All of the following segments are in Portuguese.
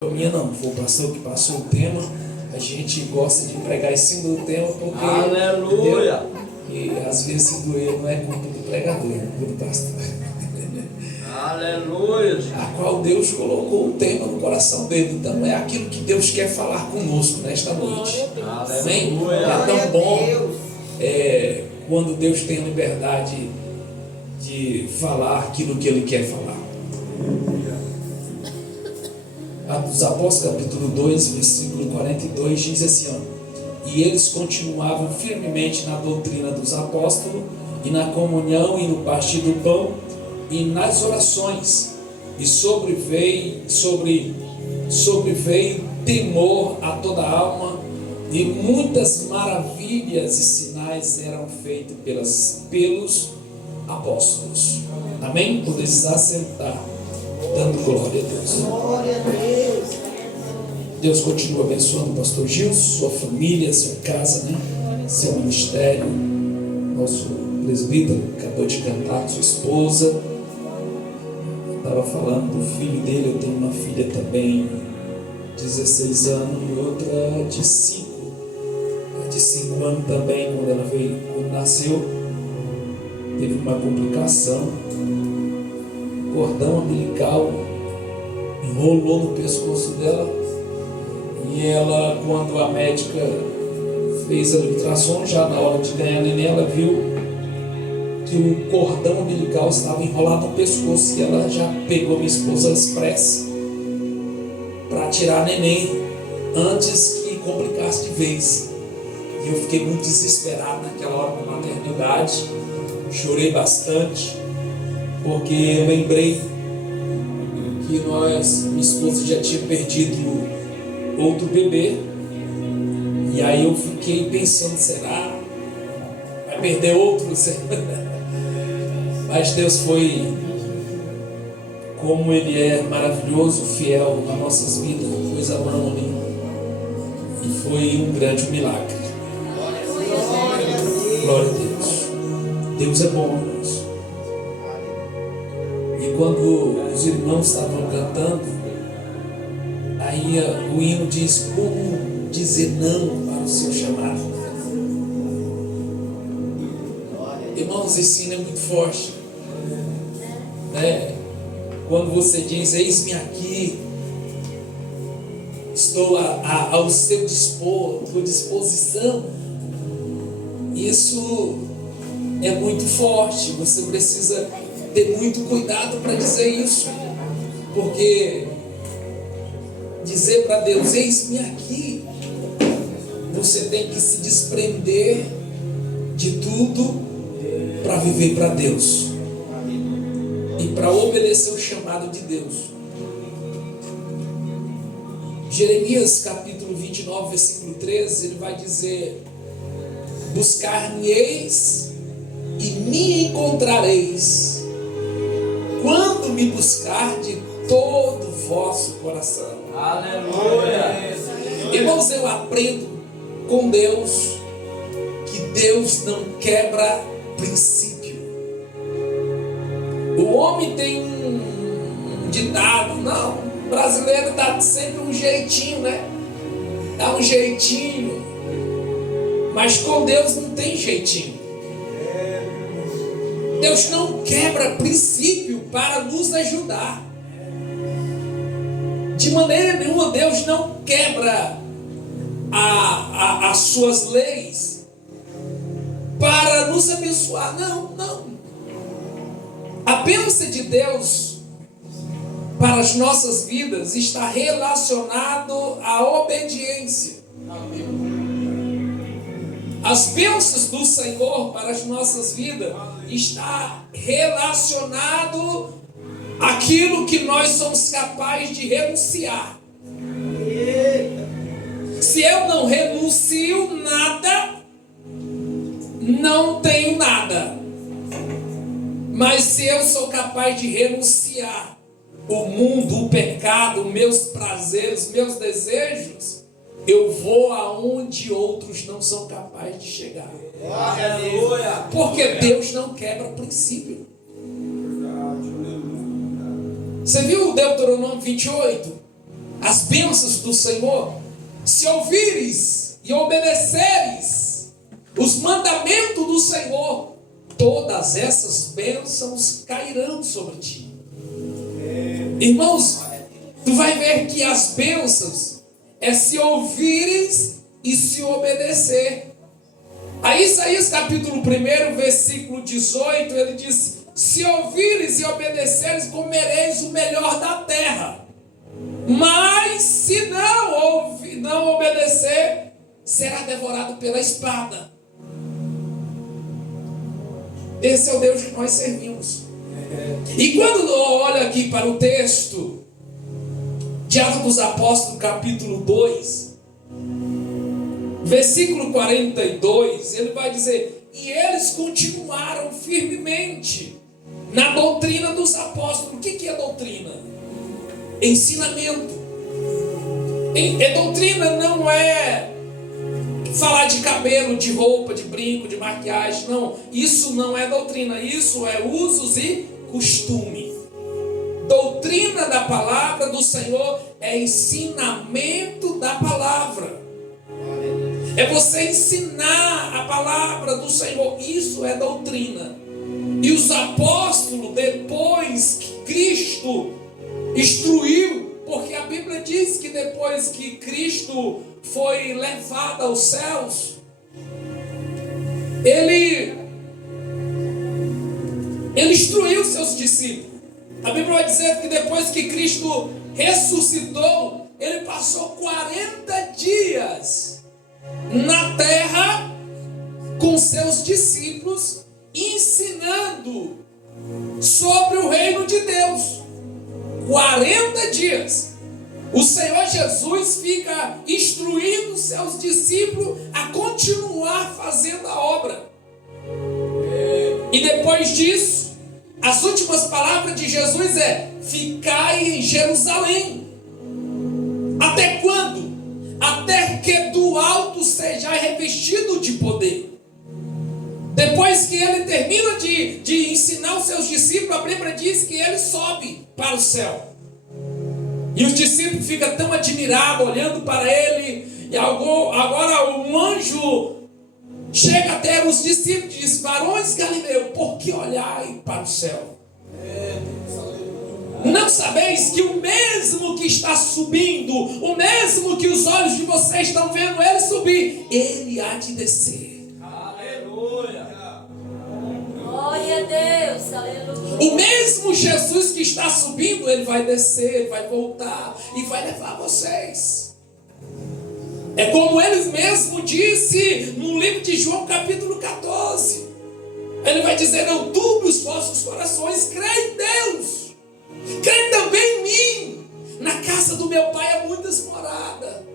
Minha não, foi o pastor que passou o tema. A gente gosta de pregar em cima do tema porque aleluia! E às vezes se doer não é culpa do pregador, é culpa do pastor. Aleluia! A qual Deus colocou o tema no coração dele. Então é aquilo que Deus quer falar conosco nesta noite. Amém? É tão bom quando Deus tem a liberdade de falar aquilo que Ele quer falar. Atos dos Apóstolos, capítulo 2, versículo 42, diz assim, e eles continuavam firmemente na doutrina dos apóstolos, e na comunhão, e no partir do pão, e nas orações, e sobreveio temor a toda a alma, e muitas maravilhas e sinais eram feitos pelos apóstolos. Amém? Podeis assentar, dando glória a Deus. Glória a Deus. Deus continua abençoando o pastor Gilson, sua família, sua casa, seu ministério. Nosso presbítero acabou de cantar, sua esposa. Estava falando do filho dele. Eu tenho uma filha também, 16 anos, e outra de 5. A de 5 anos também, quando nasceu, teve uma complicação. Cordão umbilical enrolou no pescoço dela. E ela, quando a médica fez a ultrassom, já na hora de ganhar neném, ela viu que o cordão umbilical estava enrolado no pescoço. E ela já pegou minha esposa às pressas para tirar neném antes que complicasse de vez. E eu fiquei muito desesperado naquela hora na maternidade. Chorei bastante, porque eu lembrei que minha esposa já tinha perdido outro bebê, e aí eu fiquei pensando, será? Vai perder outro? Mas Deus foi, como Ele é maravilhoso, fiel nas nossas vidas, pôs a mão ali, e foi um grande milagre. Glória a Deus. Deus é bom, irmãos. E quando os irmãos estavam cantando, aí o hino diz, como dizer não para o seu chamado. Irmãos, esse hino é muito forte, quando você diz, eis-me aqui, estou ao seu disposição, isso é muito forte. Você precisa ter muito cuidado para dizer isso, porque dizer para Deus, eis-me aqui, você tem que se desprender de tudo para viver para Deus e para obedecer o chamado de Deus. Jeremias capítulo 29, versículo 13, ele vai dizer, buscar-me-eis e me encontrareis quando me buscar de todo o vosso coração. Aleluia! Irmãos, eu aprendo com Deus que Deus não quebra princípio. O homem tem um ditado, não, o brasileiro dá sempre um jeitinho, dá um jeitinho, mas com Deus não tem jeitinho. Deus não quebra princípio para nos ajudar. De maneira nenhuma Deus não quebra as suas leis para nos abençoar. Não. A bênção de Deus para as nossas vidas está relacionado à obediência. As bênçãos do Senhor para as nossas vidas está relacionado àquilo que nós somos capazes de renunciar. Se eu não renuncio nada, não tenho nada. Mas se eu sou capaz de renunciar o mundo, o pecado, meus prazeres, meus desejos, eu vou aonde outros não são capazes de chegar. Porque Deus não quebra princípio. Você viu o Deuteronômio 28? as bênçãos do Senhor, se ouvires e obedeceres os mandamentos do Senhor, todas essas bênçãos cairão sobre ti. Irmãos, tu vai ver que as bênçãos é se ouvires e se obedecer. Aí Isaías capítulo 1, versículo 18, ele diz: se ouvires e obedeceres, comereis o melhor da terra. Mas se não obedecer, será devorado pela espada. Esse é o Deus que nós servimos. E quando olha aqui para o texto de Atos dos Apóstolos, capítulo 2, versículo 42, ele vai dizer: e eles continuaram firmemente na doutrina dos apóstolos. O que é doutrina? Ensinamento. Doutrina não é falar de cabelo, de roupa, de brinco, de maquiagem. Não, isso não é doutrina. Isso é usos e costume. Doutrina da palavra do Senhor é ensinamento da palavra. É você ensinar a palavra do Senhor. Isso é doutrina. E os apóstolos, depois que Cristo instruiu, porque a Bíblia diz que depois que Cristo foi levado aos céus, ele instruiu seus discípulos. A Bíblia vai dizer que depois que Cristo ressuscitou, ele passou 40 dias na terra com seus discípulos, ensinando sobre o reino de Deus. 40 dias. O Senhor Jesus fica instruindo seus discípulos a continuar fazendo a obra. E depois disso, as últimas palavras de Jesus é: ficai em Jerusalém. Até quando? Até que do alto sejais revestido de poder. Depois que ele termina de ensinar os seus discípulos, a Bíblia diz que ele sobe para o céu. E os discípulos ficam tão admirados, olhando para ele. E agora um anjo chega até os discípulos e diz: varões Galileu, por que olhai para o céu? Não sabeis que o mesmo que está subindo, o mesmo que os olhos de vocês estão vendo ele subir, ele há de descer. Aleluia. Glória a Deus, aleluia. O mesmo Jesus que está subindo, ele vai descer, ele vai voltar e vai levar vocês. É como ele mesmo disse no livro de João capítulo 14. Ele vai dizer: não turbe os vossos corações, crê em Deus, crê também em mim. Na casa do meu pai há muitas moradas.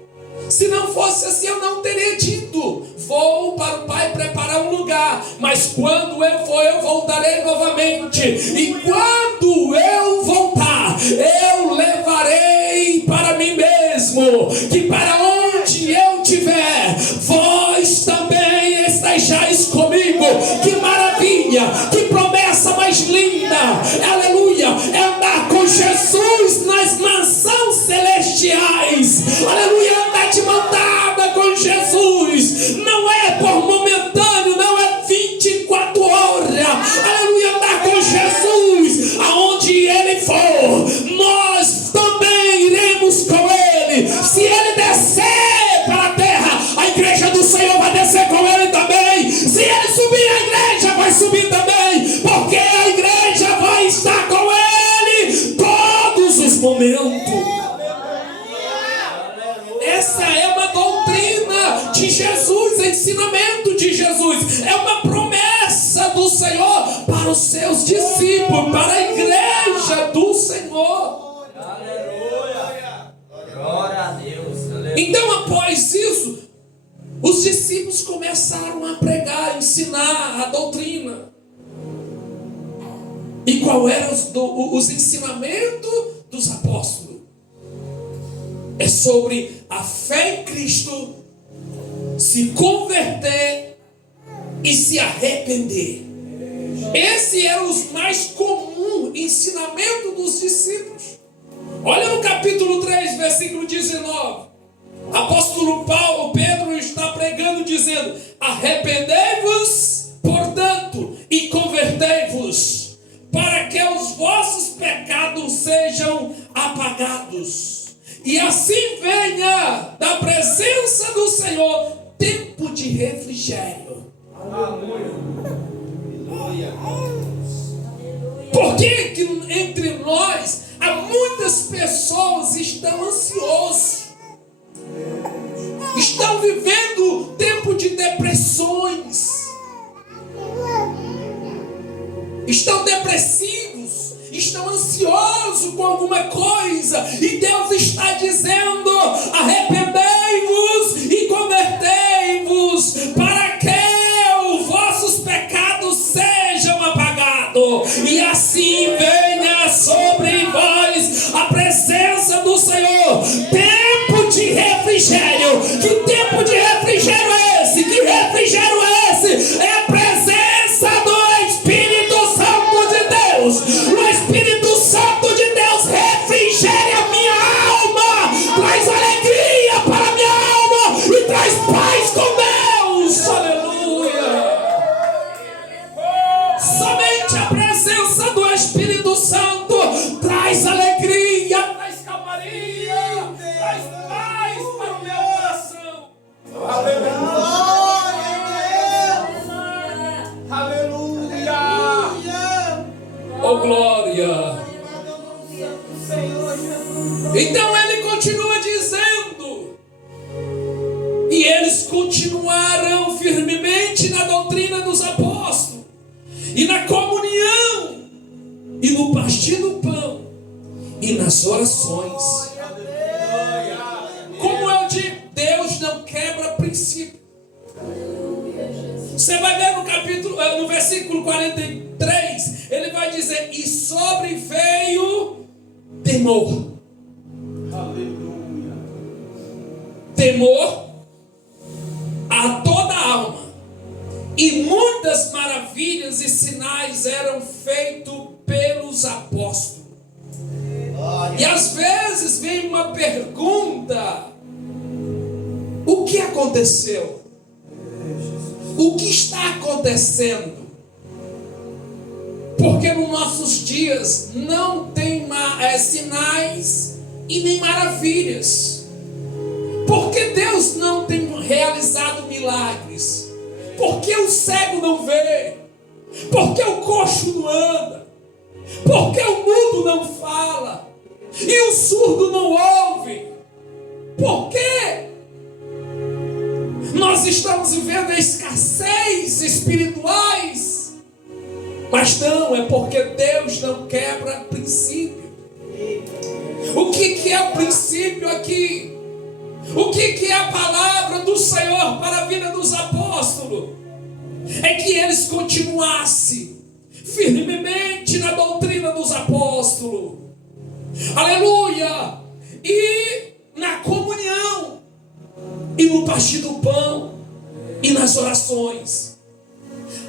Se não fosse assim, eu não teria dito: vou para o Pai preparar um lugar. Mas quando eu for, eu voltarei novamente. E quando eu voltar, eu levarei para mim mesmo, que para onde eu estiver, vós também estejais comigo. Que maravilha, que promessa mais linda. Aleluia, é andar com Jesus nas mansões celestiais. Aleluia, andar de mão dada com Jesus. Não é por momentâneo, não é 24 horas. Aleluia, andar com Jesus. Aonde ele for, nós também iremos com ele. Se ele descer para a terra, a igreja do Senhor vai descer com ele também. Se ele subir, a igreja vai subir também, porque a igreja vai estar com ele todos os momentos. Essa é uma doutrina de Jesus, ensinamento de Jesus. É uma promessa do Senhor para os seus discípulos, para a igreja do Senhor. Aleluia. Glória a Deus. Aleluia. Então, após isso, os discípulos começaram a pregar, a ensinar a doutrina. E qual eram os ensinamentos dos apóstolos? É sobre a fé em Cristo, se converter e se arrepender. Esse era os mais comum ensinamento dos discípulos. Olha no capítulo 3, versículo 19. Apóstolo Pedro está pregando dizendo: arrependei-vos, portanto, e convertei-vos, para que os vossos pecados sejam apagados, e assim venha da presença do Senhor tempo de refrigério. Por que entre nós há muitas pessoas que estão ansiosas, estão vivendo tempo de depressões, estão depressivos, estão ansiosos com alguma coisa, e Deus está dizendo: arrependei-vos e convertei-vos, para que os vossos pecados sejam apagados, e assim venha sobre vós a presença do Senhor. Tempo de refrigério. Que tempo de refrigério é esse? Que refrigério é esse? É a presença do Espírito Santo de Deus. O Espírito Santo de Deus refrigera a minha alma, traz alegria para a minha alma e traz paz com Deus. Aleluia. Somente a presença do Espírito Santo traz alegria, traz calmaria, traz paz para o meu coração. Aleluia! Oh, glória! Então ele continua dizendo: e eles continuaram firmemente na doutrina dos apóstolos, e na comunhão, e no partir do pão, e nas orações. Como eu digo, Deus não quebra princípio. Você vai ver no versículo 43, ele vai dizer: e sobreveio temor. Aleluia! Temor a toda a alma, e muitas maravilhas e sinais eram feitos pelos apóstolos. E às vezes vem uma pergunta: o que aconteceu? O que está acontecendo? Porque nos nossos dias não tem sinais e nem maravilhas. Porque Deus não tem realizado milagres? Porque o cego não vê? Porque o coxo não anda? Porque o mudo não fala? E o surdo não ouve? Por quê? Nós estamos vivendo a escassez espirituais. Mas não, é porque Deus não quebra princípio. O que é o princípio aqui? O que é a palavra do Senhor para a vida dos apóstolos? É que eles continuassem firmemente na doutrina dos apóstolos. Aleluia! E na comunhão, e no partir do pão, e nas orações.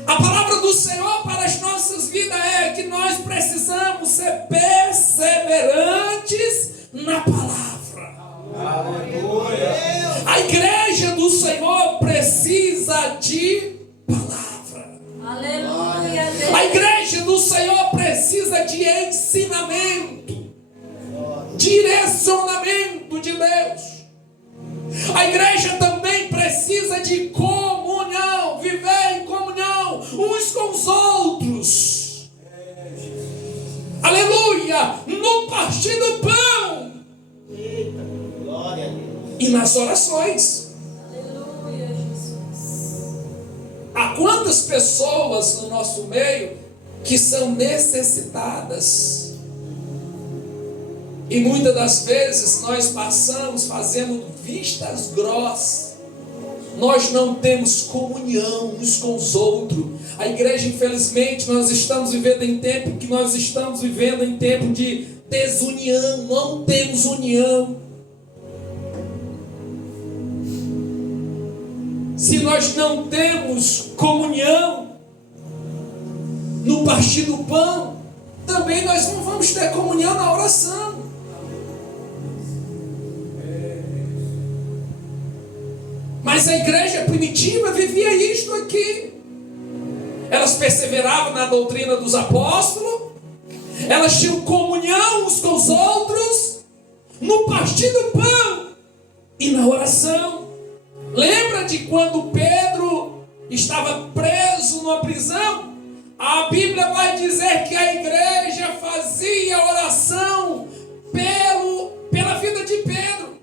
A palavra do Senhor para as nossas vidas é que nós precisamos ser perseverantes na palavra. Aleluia! A igreja do Senhor precisa de palavra. Aleluia, Deus. A igreja do Senhor precisa de ensinamento, direcionamento de Deus. A igreja também precisa de comunhão, viver em comunhão uns com os outros. Aleluia! No partir do pão e nas orações. Aleluia, Jesus. Há quantas pessoas no nosso meio que são necessitadas? E muitas das vezes nós passamos fazendo vistas grossas. Nós não temos comunhão uns com os outros. A igreja, infelizmente, nós estamos vivendo em tempo de desunião. Não temos união. Se nós não temos comunhão no partir do pão, também nós não vamos ter comunhão na oração. Mas a igreja primitiva vivia isto aqui. Elas perseveravam na doutrina dos apóstolos, elas tinham comunhão uns com os outros, no partir do pão e na oração. Lembra de quando Pedro estava preso numa prisão? A Bíblia vai dizer que a igreja fazia oração pela vida de Pedro.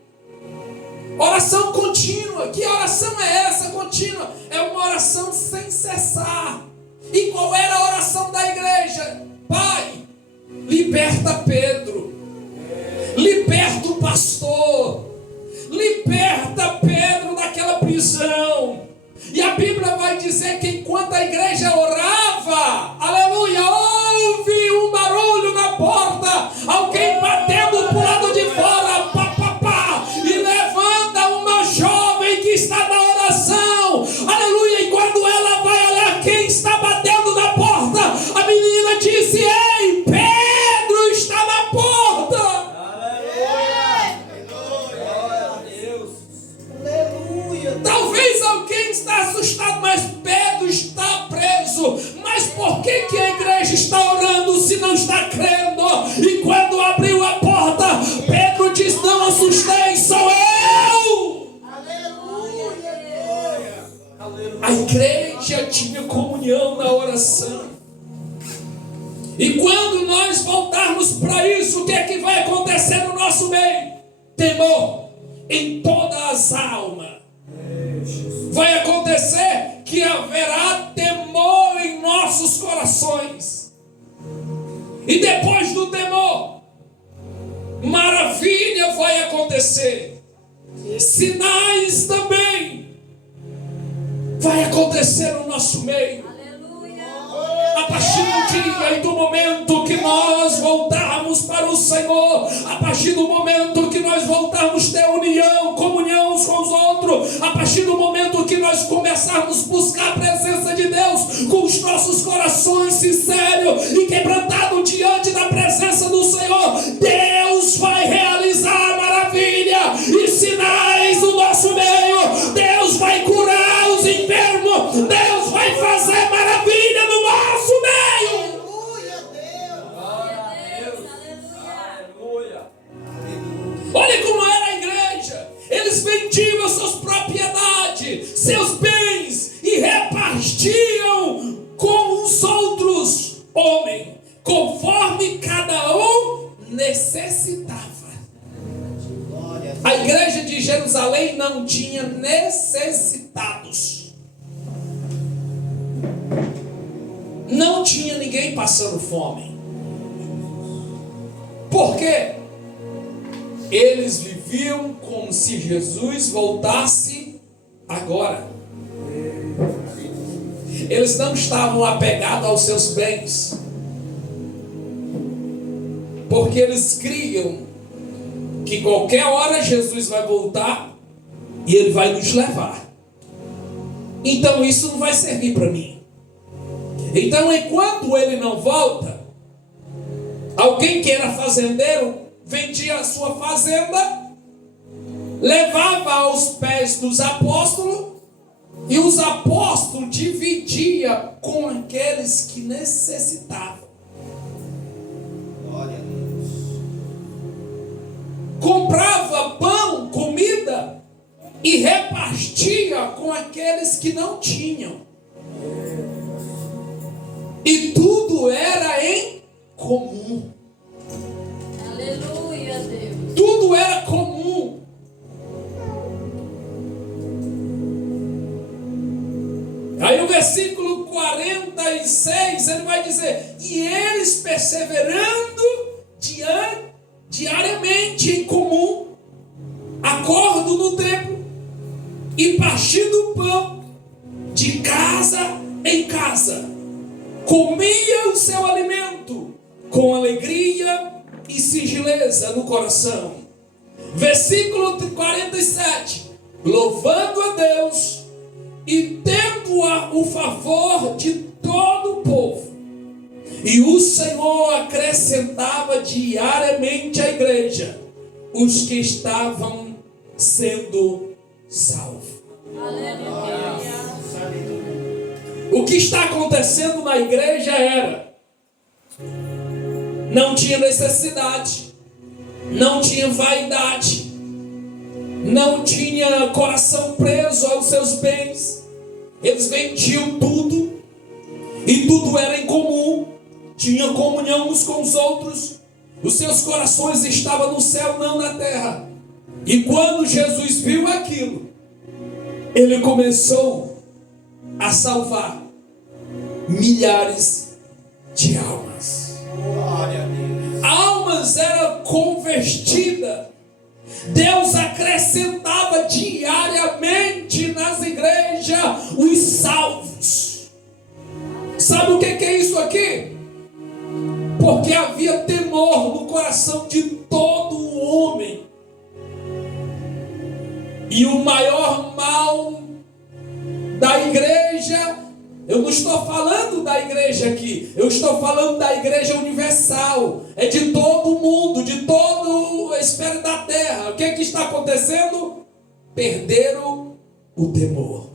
Oração contínua. Que oração é essa contínua? É uma oração sem cessar. E qual era a oração da igreja? Pai, liberta Pedro, liberta o pastor, liberta Pedro daquela prisão. E a Bíblia vai dizer que enquanto a igreja orava, aleluia, houve um barulho na porta, alguém batendo pro lado de fora, pá, pá, pá, e levanta uma jovem que está na oração, aleluia. E quando ela vai olhar quem está batendo na porta, a menina disse: ei, Pedro está na porta. Talvez alguém está assustado, mas Pedro está preso. Mas por que a igreja está orando se não está crendo? E quando abriu a porta, Pedro diz: não assustei, sou eu. A igreja tinha comunhão na oração. E quando nós voltarmos para isso, o que é que vai acontecer no nosso meio? Temor em todas as almas. Vai acontecer que haverá temor em nossos corações. E depois do temor, maravilha vai acontecer. Sinais também vai acontecer no nosso meio. A partir do dia e do momento que nós voltarmos para o Senhor, a partir do momento que nós voltarmos a ter união, comunhão uns com os outros, a partir do momento que nós começarmos a buscar a presença de Deus com os nossos corações sinceros e quebrantados diante da presença do Senhor, Deus vai realizar maravilha e sinais no nosso meio. Deus vai curar os enfermos, Deus vai fazer maravilha no nosso meio. Olha como era a igreja. Eles vendiam suas propriedades, seus bens, e repartiam com os outros homens, conforme cada um necessitava. A igreja de Jerusalém não tinha necessitados. Não tinha ninguém passando fome. Por quê? Eles viviam como se Jesus voltasse agora. Eles não estavam apegados aos seus bens, porque eles criam que qualquer hora Jesus vai voltar e Ele vai nos levar. Então isso não vai servir para mim. Então enquanto Ele não volta, alguém que era fazendeiro vendia a sua fazenda, levava aos pés dos apóstolos, e os apóstolos dividiam com aqueles que necessitavam. Glória a Deus. Comprava pão, comida, e repartia com aqueles que não tinham. E tudo era em comum. Aleluia, Deus. Tudo era comum. Aí o versículo 46, ele vai dizer: e eles perseverando diariamente em comum, acordo no templo, e partindo o pão de casa em casa, comia o seu alimento com alegria e singeleza no coração. Versículo 47, louvando a Deus e tendo o favor de todo o povo. E o Senhor acrescentava diariamente à igreja os que estavam sendo salvos. Aleluia. O que está acontecendo na igreja não tinha necessidade, não tinha vaidade, não tinha coração preso aos seus bens. Eles vendiam tudo e tudo era em comum, tinha comunhão uns com os outros. Os seus corações estavam no céu, não na terra. E quando Jesus viu aquilo, ele começou a salvar milhares de almas. Glória a Deus. Almas eram convertidas. Deus acrescentava diariamente nas igrejas os salvos. Sabe o que é isso aqui? Porque havia temor no coração de todo o homem. E o maior mal da igreja, eu não estou falando da igreja aqui, eu estou falando da igreja universal, é de todo mundo, de toda a esfera da terra. O que está acontecendo? Perderam o temor.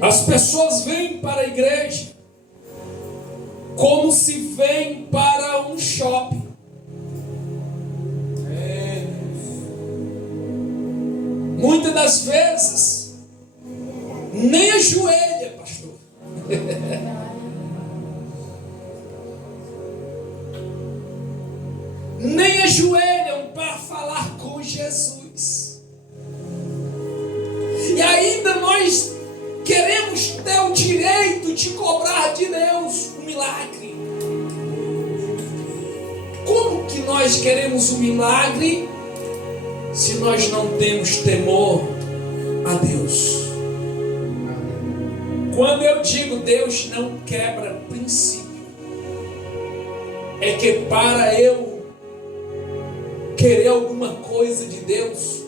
As pessoas vêm para a igreja como se vêm para um shopping. Muitas das vezes nem ajoelha, pastor. Nem ajoelham para falar com Jesus. E ainda nós queremos ter o direito de cobrar de Deus um milagre. Como que nós queremos um milagre se nós não temos temor a Deus? Quando eu digo Deus não quebra princípio, é que para eu querer alguma coisa de Deus,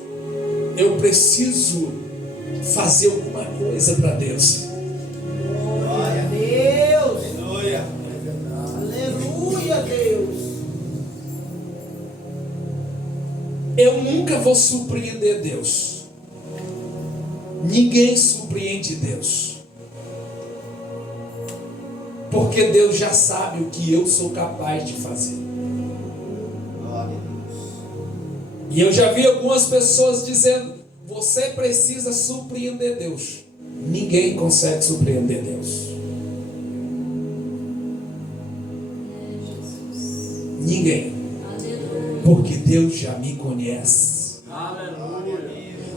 eu preciso fazer alguma coisa para Deus. Glória a Deus. Aleluia. Aleluia, Deus. Eu nunca vou surpreender Deus. Ninguém surpreende Deus. Porque Deus já sabe o que eu sou capaz de fazer. Glória a Deus. E eu já vi algumas pessoas dizendo: você precisa surpreender Deus. Ninguém consegue surpreender Deus. Ninguém. Porque Deus já me conhece.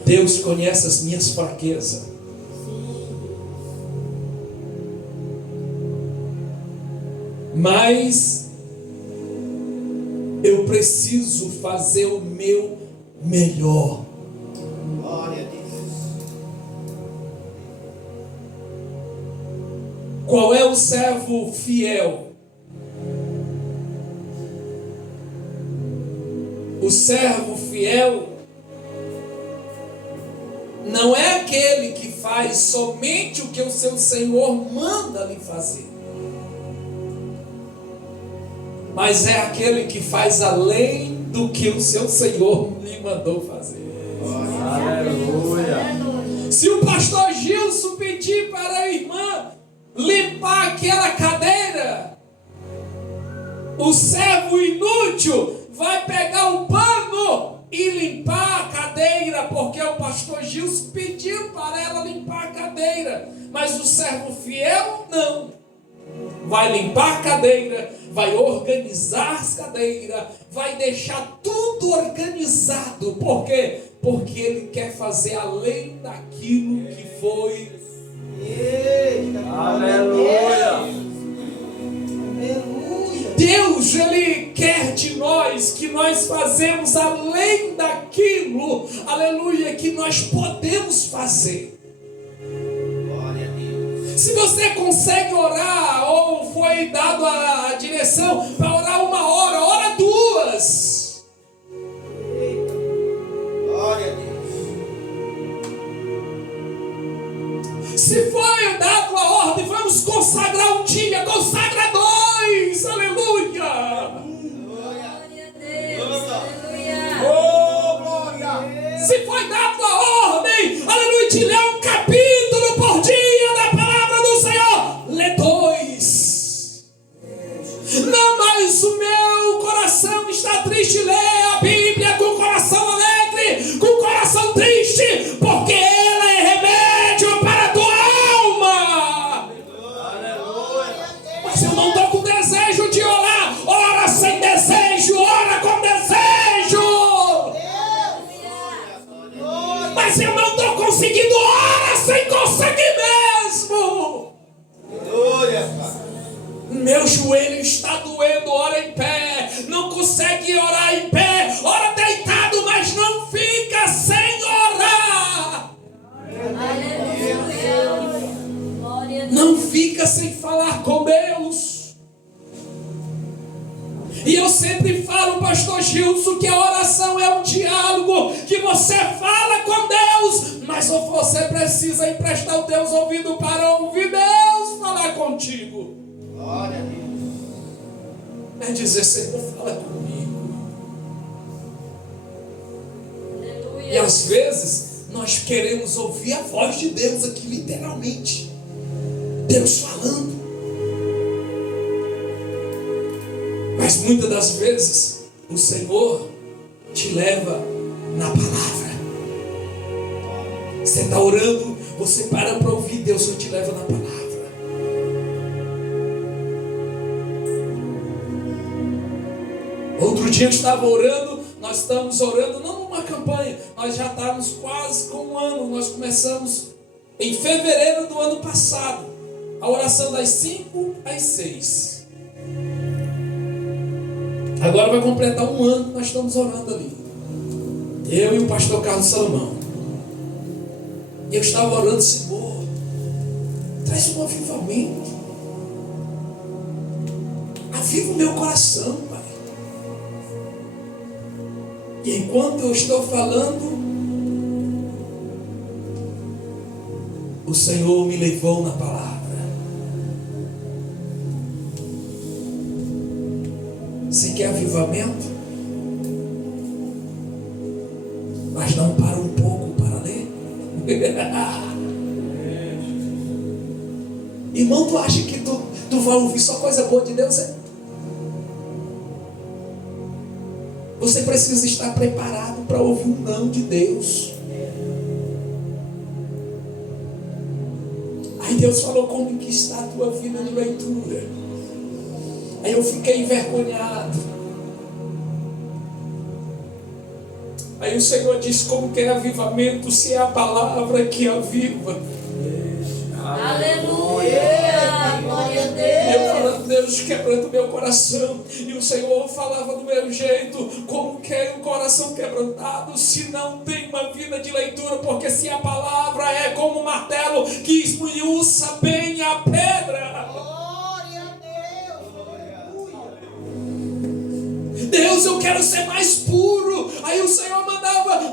Deus conhece as minhas fraquezas. Mas eu preciso fazer o meu melhor. Glória a Deus. Qual é o servo fiel? O servo fiel não é aquele que faz somente o que o seu Senhor manda lhe fazer, mas é aquele que faz além do que o seu Senhor lhe mandou fazer. Aleluia. Se o pastor Gilson pedir para a irmã limpar aquela cadeira, o servo inútil vai pegar o pano e limpar a cadeira, porque o pastor Gilson pediu para ela limpar a cadeira. Mas o servo fiel não. Vai limpar a cadeira, vai organizar as cadeiras, vai deixar tudo organizado. Por quê? Porque ele quer fazer além daquilo que foi. Eita, Aleluia. Aleluia. Deus, Ele quer de nós que nós fazemos além daquilo, aleluia, que nós podemos fazer. Glória a Deus. Se você consegue orar, ou foi dado a direção para orar 1 hora, ora 2. Eita. Glória a Deus. Se foi dado a ordem, vamos consagrar um dia, consagra joelho está doendo, ora em pé. Não consegue orar em pé, ora deitado, mas não fica sem orar. Aleluia. Glória a Deus. Não fica sem falar com Deus. E eu sempre falo, pastor Gilson, que a oração é um diálogo, que você fala com Deus, mas você precisa emprestar o Deus ouvido para ouvir Deus falar contigo. Glória a Deus. É dizer, Senhor, fala comigo. Aleluia. E às vezes nós queremos ouvir a voz de Deus aqui, literalmente. Deus falando. Mas muitas das vezes o Senhor te leva na palavra. Você está orando, você para ouvir Deus, Ele te leva na palavra. Outro dia eu estava orando, nós estamos orando, não numa campanha, nós já estávamos quase com um ano, nós começamos em fevereiro do ano passado, a oração das 5 às 6. Agora vai completar um ano que nós estamos orando ali. Eu e o pastor Carlos Salomão. E eu estava orando, Senhor, traz um avivamento. Aviva o meu coração, Pai. E enquanto eu estou falando, o Senhor me levou na palavra. Você quer avivamento? Mas não para um pouco para ler. Irmão, tu acha que tu vai ouvir só coisa boa de Deus? É? Você precisa estar preparado para ouvir o não de Deus. Aí Deus falou, como que está a tua vida de leitura? Aí eu fiquei envergonhado. Aí o Senhor disse, como que é avivamento se é a palavra que aviva? Aleluia. Glória a E eu Deus. falando, Deus, quebrando o meu coração. E o Senhor falava do meu jeito, como que é um coração quebrantado se não tem uma vida de leitura? Porque se a palavra é como um martelo que esmiuça bem a pedra. Glória a Deus. Aleluia. Deus, eu quero ser mais puro. Aí o Senhor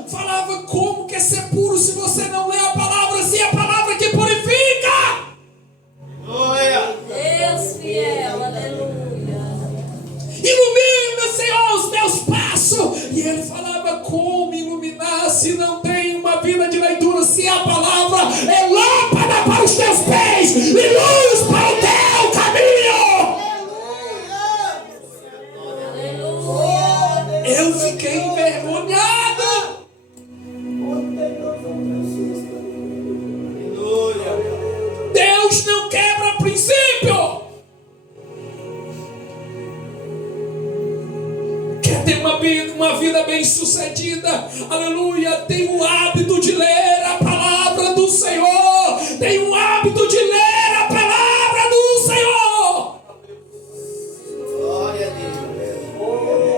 falava, como que é ser puro se você não lê a palavra, se é a palavra que purifica? Glória. Deus fiel. Aleluia. Ilumina, Senhor, os meus passos. E ele falava, como iluminar se não tem uma vida de leitura? Se a palavra é lâmpada para os teus pés e luz para o teu caminho. Aleluia. Eu fiquei envergonhado. Deus não quebra princípio. Quer ter uma vida bem sucedida? Aleluia. Tem o hábito de ler a palavra do Senhor. Tem o hábito de ler a palavra do Senhor. Glória a Deus.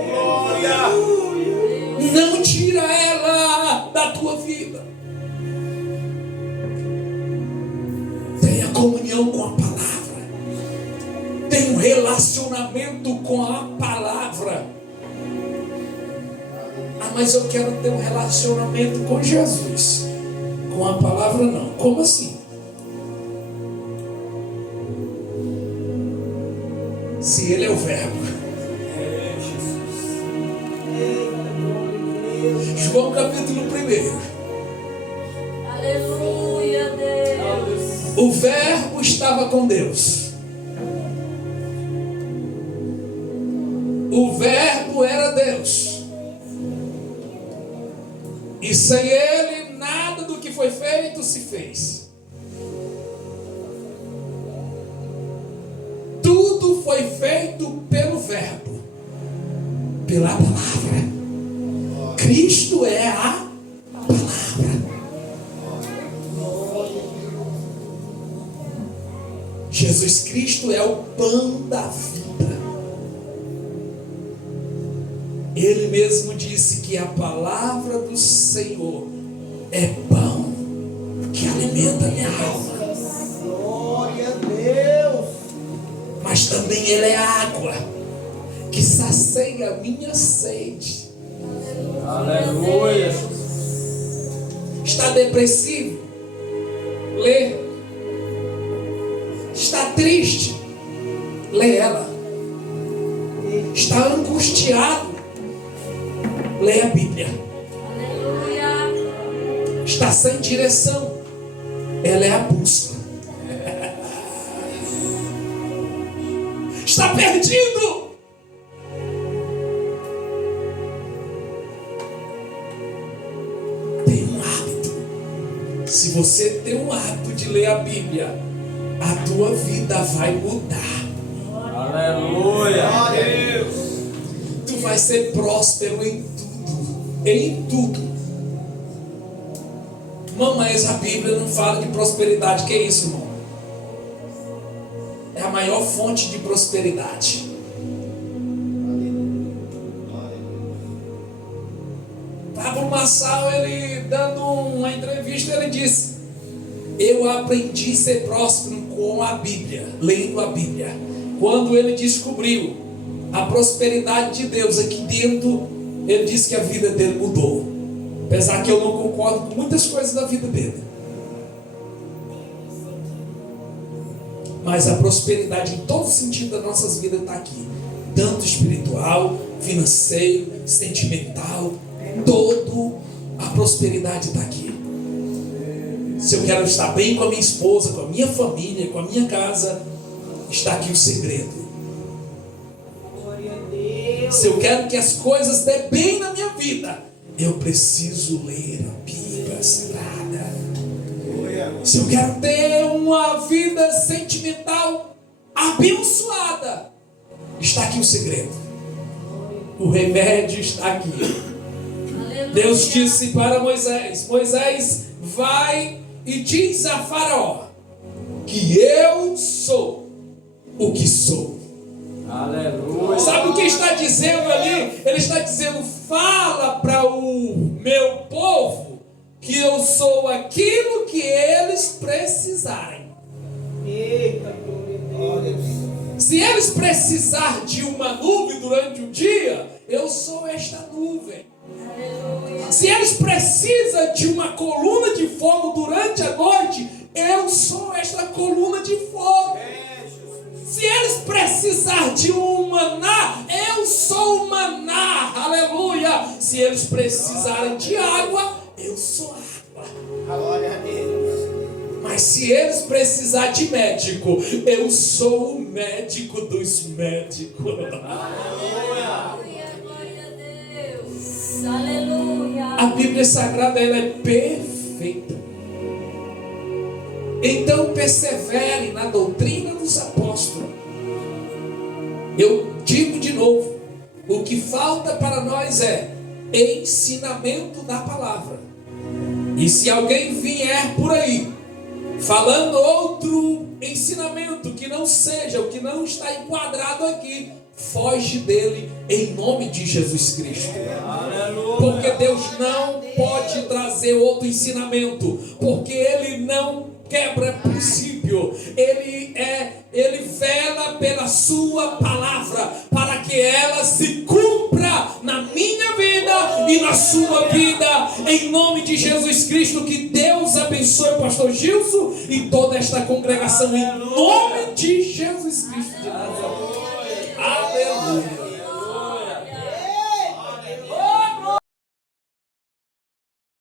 Glória. Não tira ela da tua vida. Tenha comunhão com a palavra. Tenha um relacionamento com a palavra. Ah, mas eu quero ter um relacionamento com Jesus. Com a palavra não. Como assim? Se ele é o verbo. João capítulo 1. Aleluia, Deus. O verbo estava com Deus. O verbo era Deus. E sem ele, nada do que foi feito se fez. Tudo foi feito pelo verbo, pela palavra. Cristo é a palavra. Jesus Cristo é o pão da vida. Ele mesmo disse que a palavra do Senhor é pão que alimenta a minha alma. Glória a Deus. Mas também Ele é água que sacia a minha sede. Aleluia. Está depressivo? Lê. Está triste? Lê ela. Está angustiado? Lê a Bíblia. Aleluia. Está sem direção? Ela é a busca. Está perdido? Tem um hábito. Se você tem um hábito de ler a Bíblia, a tua vida vai mudar. Aleluia. Glória a Deus. Tu vai ser próspero em tudo. Em tudo. Mas a Bíblia não fala de prosperidade. Que é isso, irmão? É a maior fonte de prosperidade. Pablo Marçal, ele dando uma entrevista, ele disse: eu aprendi a ser próspero com a Bíblia, lendo a Bíblia. Quando ele descobriu a prosperidade de Deus aqui dentro, ele disse que a vida dele mudou. Apesar que eu não concordo com muitas coisas da vida dele, mas a prosperidade em todo sentido das nossas vidas está aqui. Tanto espiritual, financeiro, sentimental, toda a prosperidade está aqui. Se eu quero estar bem com a minha esposa, com a minha família, com a minha casa, está aqui o segredo. Glória a Deus. Se eu quero que as coisas dê bem na minha vida, eu preciso ler a Bíblia Sagrada. Se eu quero ter uma vida sentimental abençoada, está aqui o segredo. O remédio está aqui. Aleluia. Deus disse para Moisés: Moisés, vai e diz a Faraó que eu sou o que sou. Aleluia. Sabe o que está dizendo ali? Ele está dizendo: fala para o meu povo que eu sou aquilo que eles precisarem. Eita, glória a Deus. Se eles precisar de uma nuvem durante o dia, eu sou esta nuvem. Aleluia. Se eles precisam de uma coluna de fogo durante a noite, eu sou esta coluna de fogo. Se eles precisar de um maná, eu sou o maná. Aleluia. Se eles precisarem de água, eu sou água. Glória a Deus. Mas se eles precisarem de médico, eu sou o médico dos médicos. Aleluia. Glória a Deus. Aleluia. A Bíblia Sagrada, ela é perfeita. Então persevere na doutrina dos apóstolos. Eu digo de novo, o que falta para nós é ensinamento da palavra. E se alguém vier por aí falando outro ensinamento que não seja, o que não está enquadrado aqui, foge dele em nome de Jesus Cristo. Porque Deus não pode trazer outro ensinamento, porque Ele não quebra princípio. Ele vela pela sua palavra para que ela se cumpra na minha vida e na sua vida, em nome de Jesus Cristo. Que Deus abençoe o pastor Gilson e toda esta congregação, em nome de Jesus Cristo. Aleluia.